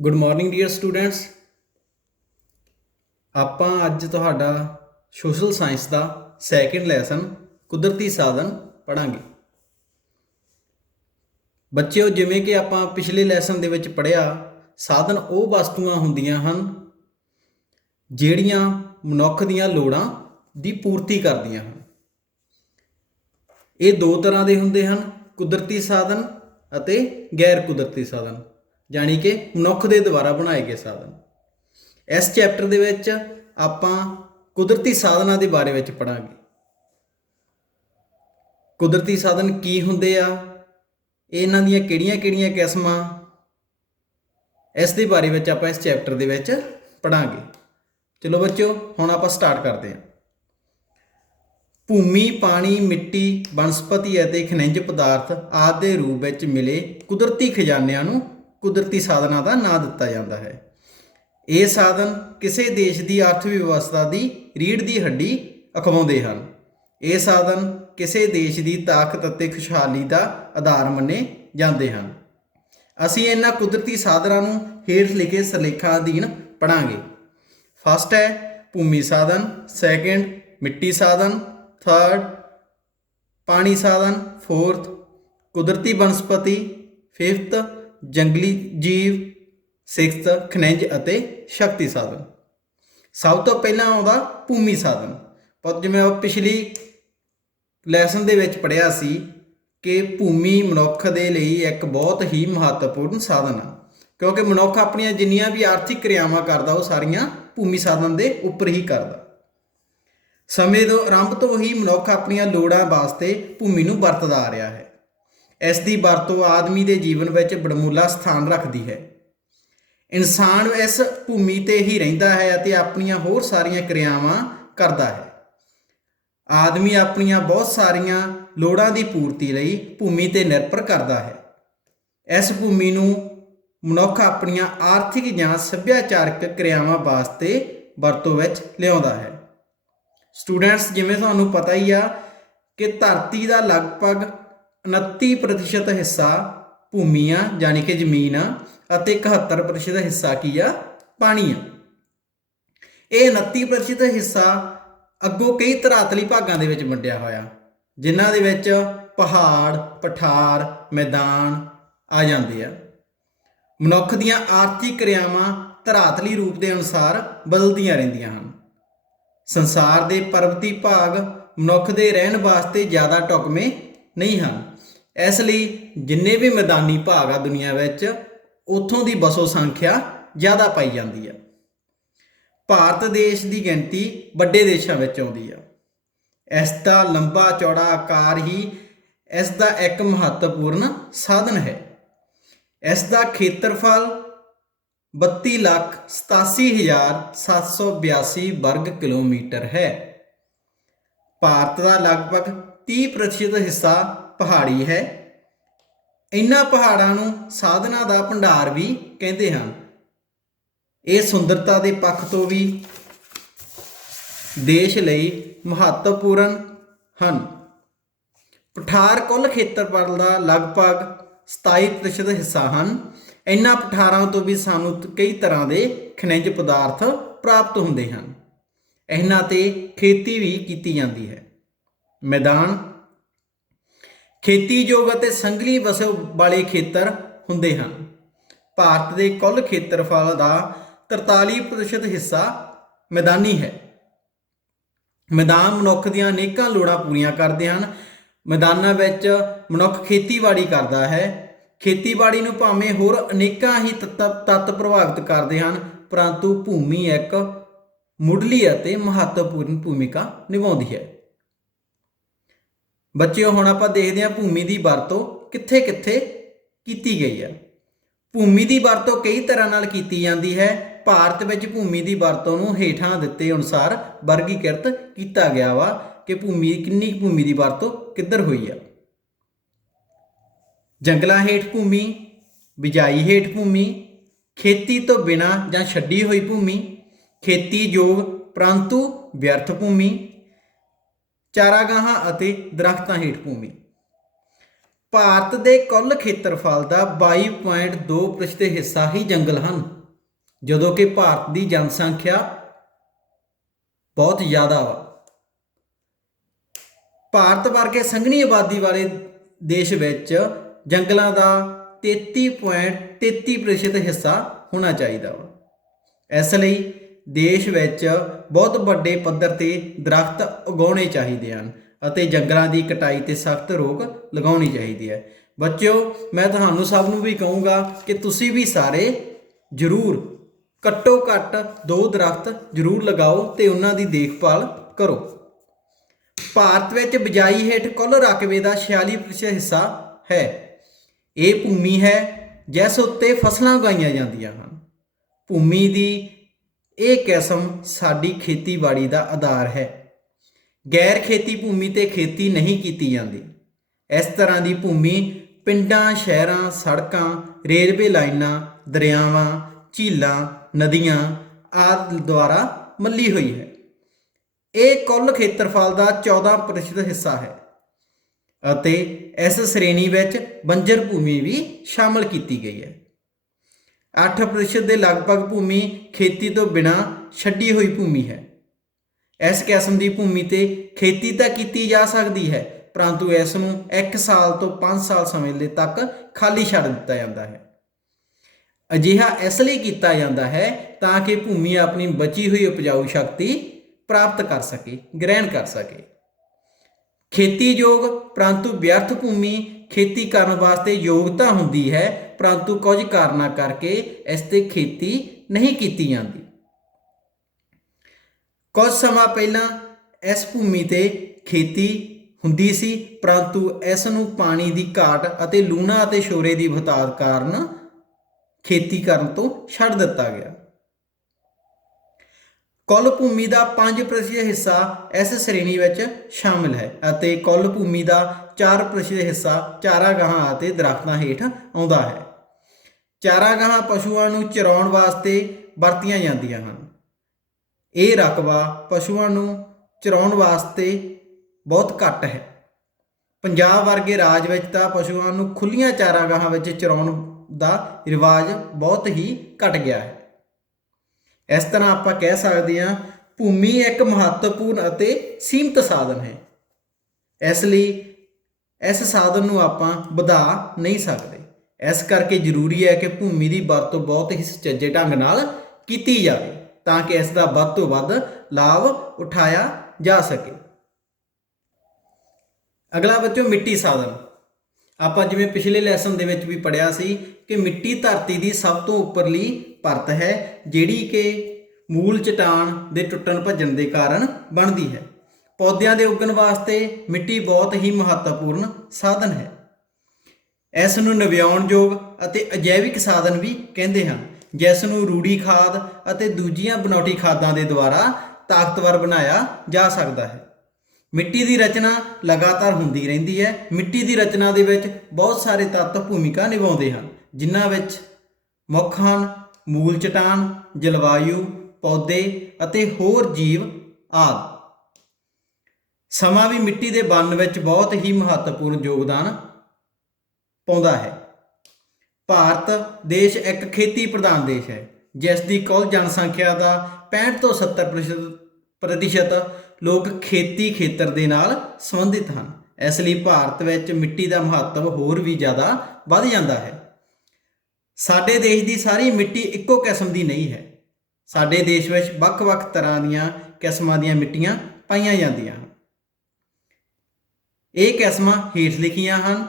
Good morning dear students. ਆਪਾਂ ਅੱਜ ਤੁਹਾਡਾ ਸੋਸ਼ਲ ਸਾਇੰਸ ਦਾ ਸੈਕਿੰਡ ਲੈਸਨ ਕੁਦਰਤੀ ਸਾਧਨ ਪੜ੍ਹਾਂਗੇ। ਬੱਚਿਓ, ਜਿਵੇਂ ਕਿ ਆਪਾਂ ਪਿਛਲੇ ਲੈਸਨ ਦੇ ਵਿੱਚ ਪੜ੍ਹਿਆ, ਸਾਧਨ ਉਹ ਵਸਤੂਆਂ ਹੁੰਦੀਆਂ ਹਨ ਜਿਹੜੀਆਂ ਮਨੁੱਖ ਦੀਆਂ ਲੋੜਾਂ ਦੀ ਪੂਰਤੀ ਕਰਦੀਆਂ ਹਨ। ਇਹ ਦੋ ਤਰ੍ਹਾਂ ਦੇ ਹੁੰਦੇ ਹਨ, ਕੁਦਰਤੀ ਸਾਧਨ ਅਤੇ ਗੈਰ ਕੁਦਰਤੀ ਸਾਧਨ, ਜਾਣੀ ਕਿ ਮਨੁੱਖ ਦੇ ਦੁਆਰਾ ਬਣਾਏ ਗਏ ਸਾਧਨ। ਇਸ ਚੈਪਟਰ ਦੇ ਵਿੱਚ ਆਪਾਂ ਕੁਦਰਤੀ ਸਾਧਨਾਂ ਦੇ ਬਾਰੇ ਵਿੱਚ ਪੜ੍ਹਾਂਗੇ। ਕੁਦਰਤੀ ਸਾਧਨ ਕੀ ਹੁੰਦੇ ਆ, ਇਹਨਾਂ ਦੀਆਂ ਕਿਹੜੀਆਂ ਕਿਸਮਾਂ, ਇਸ ਦੇ ਬਾਰੇ ਵਿੱਚ ਆਪਾਂ ਇਸ ਚੈਪਟਰ ਦੇ ਵਿੱਚ ਪੜ੍ਹਾਂਗੇ। ਚਲੋ ਬੱਚਿਓ, ਹੁਣ ਆਪਾਂ ਸਟਾਰਟ ਕਰਦੇ ਹਾਂ। ਭੂਮੀ, ਪਾਣੀ, ਮਿੱਟੀ, ਬਨਸਪਤੀ ਅਤੇ ਖਣਿਜ ਪਦਾਰਥ ਆਦਿ ਦੇ ਰੂਪ ਵਿੱਚ ਮਿਲੇ ਕੁਦਰਤੀ ਖਜ਼ਾਨਿਆਂ ਨੂੰ ਕੁਦਰਤੀ ਸਾਧਨਾਂ ਦਾ ਨਾਂ ਦਿੱਤਾ ਜਾਂਦਾ ਹੈ। ਇਹ ਸਾਧਨ ਕਿਸੇ ਦੇਸ਼ ਦੀ ਅਰਥ ਵਿਵਸਥਾ ਦੀ ਰੀੜ੍ਹ ਦੀ ਹੱਡੀ ਅਖਵਾਉਂਦੇ ਹਨ। ਇਹ ਸਾਧਨ ਕਿਸੇ ਦੇਸ਼ ਦੀ ਤਾਕਤ ਅਤੇ ਖੁਸ਼ਹਾਲੀ ਦਾ ਆਧਾਰ ਮੰਨੇ ਜਾਂਦੇ ਹਨ। ਅਸੀਂ ਇਹਨਾਂ ਕੁਦਰਤੀ ਸਾਧਨਾਂ ਨੂੰ ਹੇਠ ਲਿਖੇ ਸਿਰਲੇਖਾਂ ਅਧੀਨ ਪੜ੍ਹਾਂਗੇ। ਫਸਟ ਹੈ ਭੂਮੀ ਸਾਧਨ, ਸੈਕਿੰਡ ਮਿੱਟੀ ਸਾਧਨ, ਥਰਡ ਪਾਣੀ ਸਾਧਨ, ਫੋਰਥ ਕੁਦਰਤੀ ਬਨਸਪਤੀ, ਫਿਫਥ ਜੰਗਲੀ ਜੀਵ, ਸਿਕਸਥ ਖਣਿਜ ਅਤੇ ਸ਼ਕਤੀ ਸਾਧਨ। ਸਭ ਤੋਂ ਪਹਿਲਾਂ ਆਉਂਦਾ ਭੂਮੀ ਸਾਧਨ। ਪਰ ਜਿਵੇਂ ਉਹ ਪਿਛਲੀ ਲੈਸਨ ਦੇ ਵਿੱਚ ਪੜ੍ਹਿਆ ਸੀ ਕਿ ਭੂਮੀ ਮਨੁੱਖ ਦੇ ਲਈ ਇੱਕ ਬਹੁਤ ਹੀ ਮਹੱਤਵਪੂਰਨ ਸਾਧਨ ਆ, ਕਿਉਂਕਿ ਮਨੁੱਖ ਆਪਣੀਆਂ ਜਿੰਨੀਆਂ ਵੀ ਆਰਥਿਕ ਕਿਰਿਆਵਾਂ ਕਰਦਾ ਉਹ ਸਾਰੀਆਂ ਭੂਮੀ ਸਾਧਨ ਦੇ ਉੱਪਰ ਹੀ ਕਰਦਾ। ਸਮੇਂ ਦੇ ਆਰੰਭ ਤੋਂ ਹੀ ਮਨੁੱਖ ਆਪਣੀਆਂ ਲੋੜਾਂ ਵਾਸਤੇ ਭੂਮੀ ਨੂੰ ਵਰਤਦਾ ਆ ਰਿਹਾ ਹੈ। ਇਸ ਦੀ ਵਰਤੋਂ ਆਦਮੀ ਦੇ ਜੀਵਨ ਵਿੱਚ ਬੜਮੁੱਲਾ ਸਥਾਨ ਰੱਖਦੀ ਹੈ। ਇਨਸਾਨ ਇਸ ਭੂਮੀ 'ਤੇ ਹੀ ਰਹਿੰਦਾ ਹੈ ਅਤੇ ਆਪਣੀਆਂ ਹੋਰ ਸਾਰੀਆਂ ਕਿਰਿਆਵਾਂ ਕਰਦਾ ਹੈ। ਆਦਮੀ ਆਪਣੀਆਂ ਬਹੁਤ ਸਾਰੀਆਂ ਲੋੜਾਂ ਦੀ ਪੂਰਤੀ ਲਈ ਭੂਮੀ 'ਤੇ ਨਿਰਭਰ ਕਰਦਾ ਹੈ। ਇਸ ਭੂਮੀ ਨੂੰ ਮਨੁੱਖ ਆਪਣੀਆਂ ਆਰਥਿਕ ਜਾਂ ਸੱਭਿਆਚਾਰਕ ਕਿਰਿਆਵਾਂ ਵਾਸਤੇ ਵਰਤੋਂ ਵਿੱਚ ਲਿਆਉਂਦਾ ਹੈ। ਸਟੂਡੈਂਟਸ, ਜਿਵੇਂ ਤੁਹਾਨੂੰ ਪਤਾ ਹੀ ਆ ਕਿ ਧਰਤੀ ਦਾ ਲਗਭਗ 29% ਹਿੱਸਾ ਭੂਮੀ ਆ, ਜਾਣੀ ਕਿ ਜ਼ਮੀਨ ਆ, ਅਤੇ 71% ਹਿੱਸਾ ਕੀ ਆ, ਪਾਣੀ ਆ। ਇਹ 29% ਹਿੱਸਾ ਅੱਗੋਂ ਕਈ ਧਰਾਤਲੀ ਭਾਗਾਂ ਦੇ ਵਿੱਚ ਵੰਡਿਆ ਹੋਇਆ, ਜਿਨ੍ਹਾਂ ਦੇ ਵਿੱਚ ਪਹਾੜ, ਪਠਾਰ, ਮੈਦਾਨ ਆ ਜਾਂਦੇ ਆ। ਮਨੁੱਖ ਦੀਆਂ ਆਰਥਿਕ ਕਿਰਿਆਵਾਂ ਧਰਾਤਲੀ ਰੂਪ ਦੇ ਅਨੁਸਾਰ ਬਦਲਦੀਆਂ ਰਹਿੰਦੀਆਂ ਹਨ। ਸੰਸਾਰ ਦੇ ਪਰਬਤੀ ਭਾਗ ਮਨੁੱਖ ਦੇ ਰਹਿਣ ਵਾਸਤੇ ਜ਼ਿਆਦਾ ਢੁਕਵੇਂ ਨਹੀਂ ਹਨ। ਇਸ ਲਈ ਜਿੰਨੇ ਵੀ ਮੈਦਾਨੀ ਭਾਗ ਆ ਦੁਨੀਆ ਵਿੱਚ, ਉੱਥੋਂ ਦੀ ਵਸੋਂ ਸੰਖਿਆ ਜ਼ਿਆਦਾ ਪਾਈ ਜਾਂਦੀ ਆ। ਭਾਰਤ ਦੇਸ਼ ਦੀ ਗਿਣਤੀ ਵੱਡੇ ਦੇਸ਼ਾਂ ਵਿੱਚ ਆਉਂਦੀ ਆ। ਇਸ ਦਾ ਲੰਬਾ ਚੌੜਾ ਆਕਾਰ ਹੀ ਇਸ ਦਾ ਇੱਕ ਮਹੱਤਵਪੂਰਨ ਸਾਧਨ ਹੈ। ਇਸ ਦਾ ਖੇਤਰਫਲ 32,87,782 ਵਰਗ ਕਿਲੋਮੀਟਰ ਹੈ। ਭਾਰਤ ਦਾ ਲਗਭਗ 30% ਹਿੱਸਾ ਪਹਾੜੀ ਹੈ। ਇਹਨਾਂ ਪਹਾੜਾਂ ਨੂੰ ਸਾਧਨਾਂ ਦਾ ਭੰਡਾਰ ਵੀ ਕਹਿੰਦੇ ਹਨ। ਇਹ ਸੁੰਦਰਤਾ ਦੇ ਪੱਖ ਤੋਂ ਵੀ ਦੇਸ਼ ਲਈ ਮਹੱਤਵਪੂਰਨ ਹਨ। ਪਠਾਰ ਕੁੱਲ ਖੇਤਰਫਲ ਦਾ ਲਗਭਗ 27% ਹਿੱਸਾ ਹਨ। ਇਹਨਾਂ ਪਠਾਰਾਂ ਤੋਂ ਵੀ ਸਾਨੂੰ ਕਈ ਤਰ੍ਹਾਂ ਦੇ ਖਣਿਜ ਪਦਾਰਥ ਪ੍ਰਾਪਤ ਹੁੰਦੇ ਹਨ। ਇਹਨਾਂ 'ਤੇ ਖੇਤੀ ਵੀ ਕੀਤੀ ਜਾਂਦੀ ਹੈ। ਮੈਦਾਨ ਖੇਤੀਯੋਗ ਅਤੇ ਸੰਘਣੀ ਵਸੋਂ ਵਾਲੇ ਖੇਤਰ ਹੁੰਦੇ ਹਨ। ਭਾਰਤ ਦੇ ਕੁੱਲ ਖੇਤਰਫਲ ਦਾ 43% ਹਿੱਸਾ ਮੈਦਾਨੀ ਹੈ। ਮੈਦਾਨ ਮਨੁੱਖ ਦੀਆਂ ਅਨੇਕਾਂ ਲੋੜਾਂ ਪੂਰੀਆਂ ਕਰਦੇ ਹਨ। ਮੈਦਾਨਾਂ ਵਿੱਚ ਮਨੁੱਖ ਖੇਤੀਬਾੜੀ ਕਰਦਾ ਹੈ। ਖੇਤੀਬਾੜੀ ਨੂੰ ਭਾਵੇਂ ਹੋਰ ਅਨੇਕਾਂ ਹੀ ਤੱਤ ਪ੍ਰਭਾਵਿਤ ਕਰਦੇ ਹਨ, ਪਰੰਤੂ ਭੂਮੀ ਇੱਕ ਮੁੱਢਲੀ ਅਤੇ ਮਹੱਤਵਪੂਰਨ ਭੂਮਿਕਾ ਨਿਭਾਉਂਦੀ ਹੈ। ਬੱਚਿਓ, ਹੁਣ ਆਪਾਂ ਦੇਖਦੇ ਹਾਂ ਭੂਮੀ ਦੀ ਵਰਤੋਂ ਕਿੱਥੇ ਕਿੱਥੇ ਕੀਤੀ ਗਈ ਹੈ। ਭੂਮੀ ਦੀ ਵਰਤੋਂ ਕਈ ਤਰ੍ਹਾਂ ਨਾਲ ਕੀਤੀ ਜਾਂਦੀ ਹੈ। ਭਾਰਤ ਵਿੱਚ ਭੂਮੀ ਦੀ ਵਰਤੋਂ ਨੂੰ ਹੇਠਾਂ ਦਿੱਤੇ ਅਨੁਸਾਰ ਵਰਗੀਕ੍ਰਿਤ ਕੀਤਾ ਗਿਆ ਵਾ ਕਿ ਕਿੰਨੀ ਭੂਮੀ ਦੀ ਵਰਤੋਂ ਕਿੱਧਰ ਹੋਈ ਆ। ਜੰਗਲਾਂ ਹੇਠ ਭੂਮੀ, ਬਿਜਾਈ ਹੇਠ ਭੂਮੀ, ਖੇਤੀ ਤੋਂ ਬਿਨਾਂ ਜਾਂ ਛੱਡੀ ਹੋਈ ਭੂਮੀ, ਖੇਤੀਯੋਗ ਪਰੰਤੂ ਵਿਅਰਥ ਭੂਮੀ, ਚਾਰਾਗਾਹਾਂ ਅਤੇ ਦਰੱਖਤਾਂ ਹੇਠ ਭੂਮੀ। ਭਾਰਤ ਦੇ ਕੁੱਲ ਖੇਤਰਫਲ ਦਾ 22.2% ਹਿੱਸਾ ਹੀ ਜੰਗਲ ਹਨ, ਜਦੋਂ ਕਿ ਭਾਰਤ ਦੀ ਜਨਸੰਖਿਆ ਬਹੁਤ ਜ਼ਿਆਦਾ ਵਾ। ਭਾਰਤ ਵਰਗੇ ਸੰਘਣੀ ਆਬਾਦੀ ਵਾਲੇ ਦੇਸ਼ ਵਿੱਚ ਜੰਗਲਾਂ ਦਾ 33.33% ਹਿੱਸਾ ਹੋਣਾ ਚਾਹੀਦਾ ਵਾ। ਇਸ ਲਈ ਦੇਸ਼ ਵਿੱਚ ਬਹੁਤ ਵੱਡੇ ਪੱਧਰ ਤੇ ਦਰਖਤ ਉਗਾਉਣੇ ਚਾਹੀਦੇ ਹਨ ਅਤੇ ਜੰਗਲਾਂ ਦੀ ਕਟਾਈ ਤੇ ਸਖਤ ਰੋਕ ਲਗਾਉਣੀ ਚਾਹੀਦੀ ਹੈ। ਬੱਚਿਓ, ਮੈਂ ਤੁਹਾਨੂੰ ਸਭ ਨੂੰ ਵੀ ਕਹੂੰਗਾ ਕਿ ਤੁਸੀਂ ਵੀ ਸਾਰੇ ਜ਼ਰੂਰ ਘੱਟੋ ਘੱਟ 2 ਦਰਖਤ ਜ਼ਰੂਰ ਲਗਾਓ ਤੇ ਉਹਨਾਂ ਦੀ ਦੇਖਭਾਲ ਕਰੋ। ਭਾਰਤ ਵਿੱਚ ਬਿਜਾਈ ਹੇਠ ਕੁੱਲ ਰਕਬੇ ਦਾ 46% ਹਿੱਸਾ ਹੈ। ਇਹ ਭੂਮੀ ਹੈ ਜਿਸ ਉੱਤੇ ਫਸਲਾਂ ਉਗਾਈਆਂ ਜਾਂਦੀਆਂ ਹਨ। ਭੂਮੀ ਦੀ ਇਹ ਕਿਸਮ ਸਾਡੀ ਖੇਤੀਬਾੜੀ ਦਾ ਆਧਾਰ ਹੈ। ਗੈਰ ਖੇਤੀ ਭੂਮੀ ਤੇ ਖੇਤੀ ਨਹੀਂ ਕੀਤੀ ਜਾਂਦੀ। ਇਸ ਤਰ੍ਹਾਂ ਦੀ ਭੂਮੀ ਪਿੰਡਾਂ, ਸ਼ਹਿਰਾਂ, ਸੜਕਾਂ, ਰੇਲਵੇ ਲਾਈਨਾਂ, ਦਰਿਆਵਾਂ, ਝੀਲਾਂ, ਨਦੀਆਂ ਆਦਿ ਦੁਆਰਾ ਮੱਲੀ ਹੋਈ ਹੈ। ਇਹ ਕੁੱਲ ਖੇਤਰਫਲ ਦਾ 14% ਹਿੱਸਾ ਹੈ ਅਤੇ ਇਸ ਸ਼੍ਰੇਣੀ ਵਿੱਚ ਬੰਜਰ ਭੂਮੀ ਵੀ ਸ਼ਾਮਲ ਕੀਤੀ ਗਈ ਹੈ। 8% ਦੇ ਲਗਭਗ ਭੂਮੀ ਖੇਤੀ ਤੋਂ ਬਿਨਾਂ ਛੱਡੀ ਹੋਈ ਭੂਮੀ ਹੈ। ਇਸ ਕਿਸਮ ਦੀ ਭੂਮੀ ਤੇ ਖੇਤੀ ਤਾਂ ਕੀਤੀ ਜਾ ਸਕਦੀ ਹੈ, ਪਰੰਤੂ ਇਸ ਨੂੰ 1 ਸਾਲ ਤੋਂ 5 ਸਾਲ ਸਮੇਂ ਲਈ ਤੱਕ ਖਾਲੀ ਛੱਡ ਦਿੱਤਾ ਜਾਂਦਾ ਹੈ। ਅਜਿਹਾ ਇਸ ਲਈ ਕੀਤਾ ਜਾਂਦਾ ਹੈ ਤਾਂ ਕਿ ਭੂਮੀ ਆਪਣੀ ਬਚੀ ਹੋਈ ਉਪਜਾਊ ਸ਼ਕਤੀ ਪ੍ਰਾਪਤ ਕਰ ਸਕੇ, ਗ੍ਰਹਿਣ ਕਰ ਸਕੇ। ਖੇਤੀਯੋਗ ਪਰੰਤੂ ਵਿਅਰਥ ਭੂਮੀ ਖੇਤੀ ਕਰਨ ਵਾਸਤੇ ਯੋਗ ਤਾਂ ਹੁੰਦੀ ਹੈ, ਪਰੰਤੂ ਕੁਝ ਕਾਰਨਾਂ ਕਰਕੇ ਇਸ ਤੇ ਖੇਤੀ ਨਹੀਂ ਕੀਤੀ ਜਾਂਦੀ। ਕੁਝ ਸਮਾਂ ਪਹਿਲਾਂ ਇਸ ਭੂਮੀ ਤੇ ਖੇਤੀ ਹੁੰਦੀ ਸੀ, ਪਰੰਤੂ ਇਸ ਨੂੰ ਪਾਣੀ ਦੀ ਘਾਟ ਅਤੇ ਲੂਣਾ ਅਤੇ ਸ਼ੋਰੇ ਦੀ ਬਹੁਤਾਤ ਕਾਰਨ ਖੇਤੀ ਕਰਨ ਤੋਂ ਛੱਡ ਦਿੱਤਾ ਗਿਆ। ਕੁੱਲ ਭੂਮੀ ਦਾ 5% ਹਿੱਸਾ ਇਸ ਸ਼੍ਰੇਣੀ ਵਿੱਚ ਸ਼ਾਮਿਲ ਹੈ ਅਤੇ ਕੁੱਲ ਭੂਮੀ ਦਾ 4% ਹਿੱਸਾ ਚਾਰਾਗਾਹਾਂ ਅਤੇ ਦਰਖਤਾਂ ਹੇਠ ਆਉਂਦਾ ਹੈ। ਚਾਰਾਗਾਹਾਂ ਪਸ਼ੂਆਂ ਨੂੰ ਚਰਾਉਣ ਵਾਸਤੇ ਵਰਤੀਆਂ ਜਾਂਦੀਆਂ ਹਨ। ਇਹ ਰਕਬਾ ਪਸ਼ੂਆਂ ਨੂੰ ਚਰਾਉਣ ਵਾਸਤੇ ਬਹੁਤ ਘੱਟ ਹੈ। ਪੰਜਾਬ ਵਰਗੇ ਰਾਜ ਵਿੱਚ ਤਾਂ ਪਸ਼ੂਆਂ ਨੂੰ ਖੁੱਲ੍ਹੀਆਂ ਚਾਰਾਗਾਹਾਂ ਵਿੱਚ ਚਰਾਉਣ ਦਾ ਰਿਵਾਜ ਬਹੁਤ ਹੀ ਘਟ ਗਿਆ ਹੈ। ਇਸ ਤਰ੍ਹਾਂ ਆਪਾਂ ਕਹਿ ਸਕਦੇ ਹਾਂ ਭੂਮੀ ਇੱਕ ਮਹੱਤਵਪੂਰਨ ਅਤੇ ਸੀਮਿਤ ਸਾਧਨ ਹੈ। ਇਸ ਲਈ ਇਸ ਸਾਧਨ ਨੂੰ ਆਪਾਂ ਵਧਾ ਨਹੀਂ ਸਕਦੇ। ਇਸ ਕਰਕੇ ਜ਼ਰੂਰੀ ਹੈ ਕਿ ਭੂਮੀ ਦੀ ਵਰਤੋਂ ਬਹੁਤ ਹੀ ਸੁਚੱਜੇ ਢੰਗ ਨਾਲ ਕੀਤੀ ਜਾਵੇ ਤਾਂ ਕਿ ਇਸ ਦਾ ਵੱਧ ਤੋਂ ਵੱਧ ਲਾਭ ਉਠਾਇਆ ਜਾ ਸਕੇ। ਅਗਲਾ ਬੱਚੋ, ਮਿੱਟੀ ਸਾਧਨ। ਆਪਾਂ ਜਿਵੇਂ ਪਿਛਲੇ ਲੈਸਨ ਦੇ ਵਿੱਚ ਵੀ ਪੜ੍ਹਿਆ ਸੀ ਕਿ ਮਿੱਟੀ ਧਰਤੀ ਦੀ ਸਭ ਤੋਂ ਉੱਪਰਲੀ ਪਰਤ ਹੈ ਜਿਹੜੀ ਕਿ ਮੂਲ ਚਟਾਨ ਦੇ ਟੁੱਟਣ ਭੱਜਣ ਦੇ ਕਾਰਨ ਬਣਦੀ ਹੈ। ਪੌਦਿਆਂ ਦੇ ਉੱਗਣ ਵਾਸਤੇ ਮਿੱਟੀ ਬਹੁਤ ਹੀ ਮਹੱਤਵਪੂਰਨ ਸਾਧਨ ਹੈ। ਇਸ ਨੂੰ ਨਵਿਆਉਣਯੋਗ ਅਤੇ ਅਜੈਵਿਕ ਸਾਧਨ ਵੀ ਕਹਿੰਦੇ ਹਨ, ਜਿਸ ਨੂੰ ਰੂੜੀ ਖਾਦ ਅਤੇ ਦੂਜੀਆਂ ਬਨਾਵਟੀ ਖਾਦਾਂ ਦੇ ਦੁਆਰਾ ਤਾਕਤਵਰ ਬਣਾਇਆ ਜਾ ਸਕਦਾ ਹੈ। ਮਿੱਟੀ ਦੀ ਰਚਨਾ ਲਗਾਤਾਰ ਹੁੰਦੀ ਰਹਿੰਦੀ ਹੈ। ਮਿੱਟੀ ਦੀ ਰਚਨਾ ਦੇ ਵਿੱਚ ਬਹੁਤ ਸਾਰੇ ਤੱਤ ਭੂਮਿਕਾ ਨਿਭਾਉਂਦੇ ਹਨ, ਜਿਨ੍ਹਾਂ ਵਿੱਚ ਮੁੱਖ ਹਨ ਮੂਲ ਚਟਾਨ, ਜਲਵਾਯੂ, ਪੌਦੇ ਅਤੇ ਹੋਰ ਜੀਵ ਆਦਿ। ਸਮਾਂ ਵੀ ਮਿੱਟੀ ਦੇ ਬਣਨ ਵਿੱਚ ਬਹੁਤ ਹੀ ਮਹੱਤਵਪੂਰਨ ਯੋਗਦਾਨ ਪਾਉਂਦਾ ਹੈ। ਭਾਰਤ ਦੇਸ਼ ਇੱਕ ਖੇਤੀ ਪ੍ਰਧਾਨ ਦੇਸ਼ ਹੈ, ਜਿਸ ਦੀ ਕੁੱਲ ਜਨਸੰਖਿਆ ਦਾ 65 ਤੋਂ 70% ਲੋਕ ਖੇਤੀ ਖੇਤਰ ਦੇ ਨਾਲ ਸੰਬੰਧਿਤ ਹਨ। ਇਸ ਲਈ ਭਾਰਤ ਵਿੱਚ ਮਿੱਟੀ ਦਾ ਮਹੱਤਵ ਹੋਰ ਵੀ ਜ਼ਿਆਦਾ ਵੱਧ ਜਾਂਦਾ ਹੈ। ਸਾਡੇ ਦੇਸ਼ ਦੀ ਸਾਰੀ ਮਿੱਟੀ ਇੱਕੋ ਕਿਸਮ ਦੀ ਨਹੀਂ ਹੈ। ਸਾਡੇ ਦੇਸ਼ ਵਿੱਚ ਵੱਖ-ਵੱਖ ਤਰ੍ਹਾਂ ਦੀਆਂ ਕਿਸਮਾਂ ਦੀਆਂ ਮਿੱਟੀਆਂ ਪਾਈਆਂ ਜਾਂਦੀਆਂ ਹਨ। ਇਹ ਕਿਸਮਾਂ ਹੇਠ ਲਿਖੀਆਂ ਹਨ।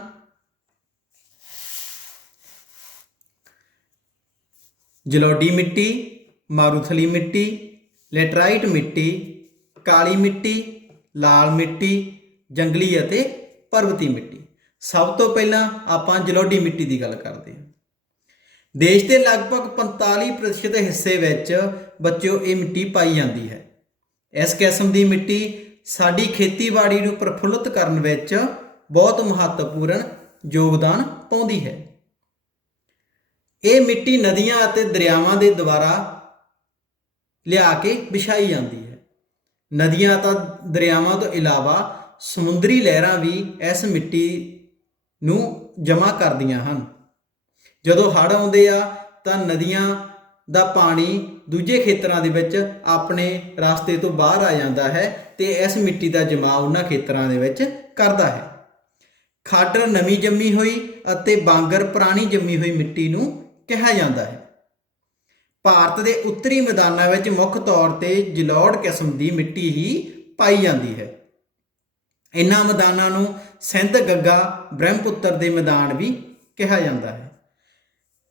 ਜਲੋਢੀ ਮਿੱਟੀ, ਮਾਰੂਥਲੀ ਮਿੱਟੀ, ਲੈਟਰਾਈਟ ਮਿੱਟੀ, ਕਾਲੀ ਮਿੱਟੀ, ਲਾਲ ਮਿੱਟੀ, ਜੰਗਲੀ ਅਤੇ ਪਰਬਤੀ ਮਿੱਟੀ। ਸਭ ਤੋਂ ਪਹਿਲਾਂ ਆਪਾਂ ਜਲੋਢੀ ਮਿੱਟੀ ਦੀ ਗੱਲ ਕਰਦੇ ਹਾਂ। ਦੇਸ਼ ਦੇ ਲਗਭਗ 45% ਹਿੱਸੇ ਵਿੱਚ ਬੱਚਿਓ ਇਹ ਮਿੱਟੀ ਪਾਈ ਜਾਂਦੀ ਹੈ। ਇਸ ਕਿਸਮ ਦੀ ਮਿੱਟੀ ਸਾਡੀ ਖੇਤੀਬਾੜੀ ਨੂੰ ਪ੍ਰਫੁੱਲਤ ਕਰਨ ਵਿੱਚ ਬਹੁਤ ਮਹੱਤਵਪੂਰਨ ਯੋਗਦਾਨ ਪਾਉਂਦੀ ਹੈ। ਇਹ ਮਿੱਟੀ ਨਦੀਆਂ ਅਤੇ ਦਰਿਆਵਾਂ ਦੇ ਦੁਆਰਾ ਲਿਆ ਕੇ ਵਿਛਾਈ ਜਾਂਦੀ ਹੈ। ਨਦੀਆਂ ਅਤੇ ਦਰਿਆਵਾਂ ਤੋਂ ਇਲਾਵਾ ਸਮੁੰਦਰੀ ਲਹਿਰਾਂ ਵੀ ਇਸ ਮਿੱਟੀ ਨੂੰ ਜਮ੍ਹਾਂ ਕਰਦੀਆਂ ਹਨ। ਜਦੋਂ ਹੜ੍ਹ ਆਉਂਦੇ ਆ ਤਾਂ ਨਦੀਆਂ ਦਾ ਪਾਣੀ ਦੂਜੇ ਖੇਤਰਾਂ ਦੇ ਵਿੱਚ ਆਪਣੇ ਰਸਤੇ ਤੋਂ ਬਾਹਰ ਆ ਜਾਂਦਾ ਹੈ ਤੇ ਇਸ ਮਿੱਟੀ ਦਾ ਜਮਾਅ ਉਹਨਾਂ ਖੇਤਰਾਂ ਦੇ ਵਿੱਚ ਕਰਦਾ ਹੈ। ਖਾਡਰ ਨਵੀਂ ਜੰਮੀ ਹੋਈ ਅਤੇ ਬਾਂਗਰ ਪੁਰਾਣੀ ਜੰਮੀ ਹੋਈ ਮਿੱਟੀ ਨੂੰ ਕਿਹਾ ਜਾਂਦਾ ਹੈ। ਭਾਰਤ ਦੇ ਉੱਤਰੀ ਮੈਦਾਨਾਂ ਵਿੱਚ ਮੁੱਖ ਤੌਰ ਤੇ ਜਲੌੜ ਕਿਸਮ ਦੀ ਮਿੱਟੀ ਹੀ ਪਾਈ ਜਾਂਦੀ ਹੈ। ਇਹਨਾਂ ਮੈਦਾਨਾਂ ਨੂੰ ਸਿੰਧ, ਗੰਗਾ, ਬ੍ਰਹਮਪੁੱਤਰ ਦੇ ਮੈਦਾਨ ਵੀ ਕਿਹਾ ਜਾਂਦਾ ਹੈ।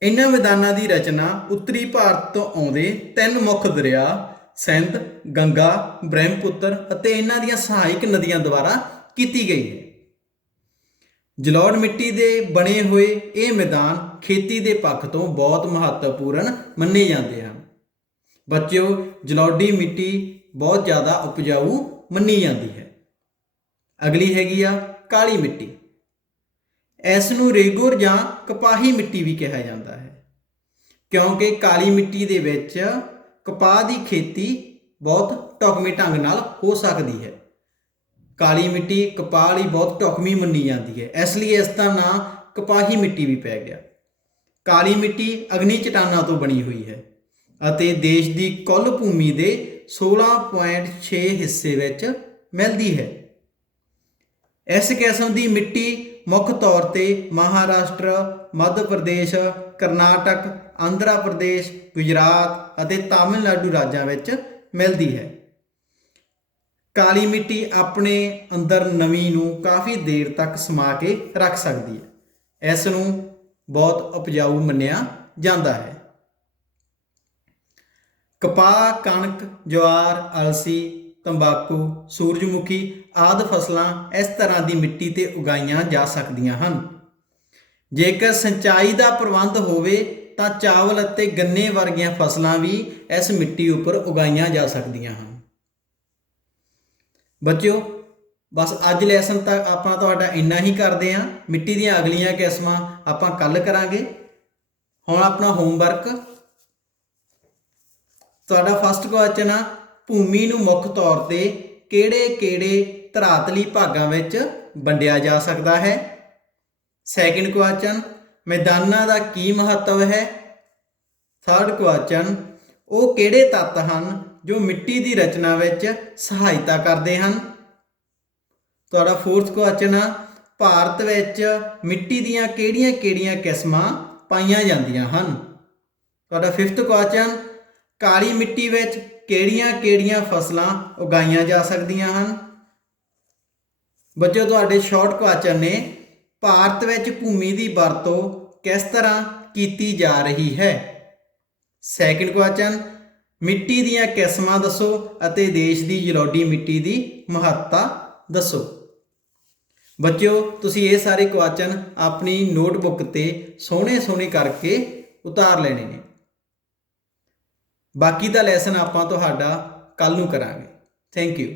ਇਹਨਾਂ ਮੈਦਾਨਾਂ ਦੀ ਰਚਨਾ ਉੱਤਰੀ ਭਾਰਤ ਤੋਂ ਆਉਂਦੇ 3 ਮੁੱਖ ਦਰਿਆ ਸਿੰਧ, ਗੰਗਾ, ਬ੍ਰਹਮਪੁੱਤਰ ਅਤੇ ਇਹਨਾਂ ਦੀਆਂ ਸਹਾਇਕ ਨਦੀਆਂ ਦੁਆਰਾ ਕੀਤੀ ਗਈ ਹੈ। ਜਲੌੜ ਮਿੱਟੀ ਦੇ ਬਣੇ ਹੋਏ ਇਹ ਮੈਦਾਨ ਖੇਤੀ ਦੇ ਪੱਖ ਤੋਂ ਬਹੁਤ ਮਹੱਤਵਪੂਰਨ ਮੰਨੇ ਜਾਂਦੇ ਹਨ। ਬੱਚਿਓ, ਜਲੌੜੀ ਮਿੱਟੀ ਬਹੁਤ ਜ਼ਿਆਦਾ ਉਪਜਾਊ ਮੰਨੀ ਜਾਂਦੀ ਹੈ। ਅਗਲੀ ਹੈਗੀ ਆ ਕਾਲੀ ਮਿੱਟੀ। ਇਸ ਨੂੰ ਰੇਗੁਰ ਜਾਂ ਕਪਾਹੀ ਮਿੱਟੀ ਵੀ ਕਿਹਾ ਜਾਂਦਾ ਹੈ, ਕਿਉਂਕਿ ਕਾਲੀ ਮਿੱਟੀ ਦੇ ਵਿੱਚ ਕਪਾਹ ਦੀ ਖੇਤੀ ਬਹੁਤ ਢੁਕਵੇਂ ਢੰਗ ਨਾਲ ਹੋ ਸਕਦੀ ਹੈ। ਕਾਲੀ ਮਿੱਟੀ ਕਪਾਹ ਲਈ ਬਹੁਤ ਢੁਕਵੀਂ ਮੰਨੀ ਜਾਂਦੀ ਹੈ, ਇਸ ਲਈ ਇਸ ਦਾ ਨਾਂ ਕਪਾਹੀ ਮਿੱਟੀ ਵੀ ਪੈ ਗਿਆ। ਕਾਲੀ ਮਿੱਟੀ ਅਗਨੀ ਚਟਾਨਾਂ ਤੋਂ ਬਣੀ ਹੋਈ ਹੈ ਅਤੇ ਦੇਸ਼ ਦੀ ਕੁੱਲ ਭੂਮੀ ਦੇ 16.6 ਹਿੱਸੇ ਵਿੱਚ ਮਿਲਦੀ ਹੈ। ਇਸ ਕਿਸਮ ਦੀ ਮਿੱਟੀ ਮੁੱਖ ਤੌਰ ਤੇ ਮਹਾਰਾਸ਼ਟਰ, ਮੱਧ ਪ੍ਰਦੇਸ਼, ਕਰਨਾਟਕ, ਆਂਧਰਾ ਪ੍ਰਦੇਸ਼, ਗੁਜਰਾਤ ਅਤੇ ਤਾਮਿਲਨਾਡੂ ਰਾਜਾਂ ਵਿੱਚ ਮਿਲਦੀ ਹੈ। ਕਾਲੀ ਮਿੱਟੀ ਆਪਣੇ ਅੰਦਰ ਨਮੀ ਨੂੰ ਕਾਫੀ ਦੇਰ ਤੱਕ ਸਮਾ ਕੇ ਰੱਖ ਸਕਦੀ ਹੈ। ਇਸ ਨੂੰ ਬਹੁਤ ਉਪਜਾਊ ਮੰਨਿਆ ਜਾਂਦਾ ਹੈ। ਕਪਾਹ, ਕਣਕ, ਜਵਾਰ, ਅਲਸੀ, ਤੰਬਾਕੂ, ਸੂਰਜਮੁਖੀ ਆਦਿ ਫਸਲਾਂ ਇਸ ਤਰ੍ਹਾਂ ਦੀ ਮਿੱਟੀ ਤੇ ਉਗਾਈਆਂ ਜਾ ਸਕਦੀਆਂ ਹਨ। ਜੇਕਰ ਸਿੰਚਾਈ ਦਾ ਪ੍ਰਬੰਧ ਹੋਵੇ ਤਾਂ ਚਾਵਲ ਅਤੇ ਗੰਨੇ ਵਰਗੀਆਂ ਫਸਲਾਂ ਵੀ ਇਸ ਮਿੱਟੀ ਉੱਪਰ ਉਗਾਈਆਂ ਜਾ ਸਕਦੀਆਂ ਹਨ। ਬੱਚਿਓ, ਬਸ ਅੱਜ ਲੈਸਨ ਤੱਕ ਆਪਾਂ ਤੁਹਾਡਾ ਇੰਨਾ ਹੀ ਕਰਦੇ ਹਾਂ। ਮਿੱਟੀ ਦੀਆਂ ਅਗਲੀਆਂ ਕਿਸਮਾਂ ਆਪਾਂ ਕੱਲ੍ਹ ਕਰਾਂਗੇ। ਹੁਣ ਆਪਣਾ ਹੋਮਵਰਕ, ਤੁਹਾਡਾ ਫਸਟ ਕੁਐਸਚਨ ਆ, ਭੂਮੀ ਨੂੰ ਮੁੱਖ ਤੌਰ ਤੇ ਕਿਹੜੇ ਧਰਾਤਲੀ ਭਾਗਾਂ ਵਿੱਚ ਵੰਡਿਆ ਜਾ ਸਕਦਾ ਹੈ। ਸੈਕਿੰਡ ਕੁਐਸਚਨ, ਮੈਦਾਨਾਂ ਦਾ ਕੀ ਮਹੱਤਵ ਹੈ। ਥਰਡ ਕੁਐਸਚਨ, ਉਹ ਕਿਹੜੇ ਤੱਤ ਹਨ ਜੋ ਮਿੱਟੀ ਦੀ ਰਚਨਾ ਵਿੱਚ ਸਹਾਇਤਾ ਕਰਦੇ ਹਨ। ਤੁਹਾਡਾ ਫੋਰਥ ਕੁਐਸਚਨ ਆ, ਭਾਰਤ ਵਿੱਚ ਮਿੱਟੀ ਦੀਆਂ ਕਿਹੜੀਆਂ ਕਿਸਮਾਂ ਪਾਈਆਂ ਜਾਂਦੀਆਂ ਹਨ। ਤੁਹਾਡਾ ਫਿਫਥ ਕੁਐਸਚਨ, ਕਾਲੀ ਮਿੱਟੀ ਵਿੱਚ ਕਿਹੜੀਆਂ ਫਸਲਾਂ ਉਗਾਈਆਂ ਜਾ ਸਕਦੀਆਂ ਹਨ। ਬੱਚਿਓ, ਤੁਹਾਡੇ ਸ਼ਾਰਟ ਕੁਐਸਚਨ ਨੇ, ਭਾਰਤ ਵਿੱਚ ਭੂਮੀ ਦੀ ਵਰਤੋਂ ਕਿਸ ਤਰ੍ਹਾਂ ਕੀਤੀ ਜਾ ਰਹੀ ਹੈ। ਸੈਕਿੰਡ ਕੁਐਸਚਨ, ਮਿੱਟੀ ਦੀਆਂ ਕਿਸਮਾਂ ਦੱਸੋ ਅਤੇ ਦੇਸ਼ ਦੀ ਜਲੌਡੀ ਮਿੱਟੀ ਦੀ ਮਹੱਤਤਾ ਦੱਸੋ। ਬੱਚਿਓ, ਤੁਸੀਂ ਇਹ ਸਾਰੇ ਕੁਐਸਚਨ ਆਪਣੀ ਨੋਟਬੁੱਕ ਤੇ ਸੋਹਣੇ ਕਰਕੇ ਉਤਾਰ ਲੈਣੇ ਨੇ। ਬਾਕੀ ਦਾ ਲੈਸਨ ਆਪਾਂ ਤੁਹਾਡਾ ਕੱਲ੍ਹ ਨੂੰ ਕਰਾਂਗੇ। Thank you.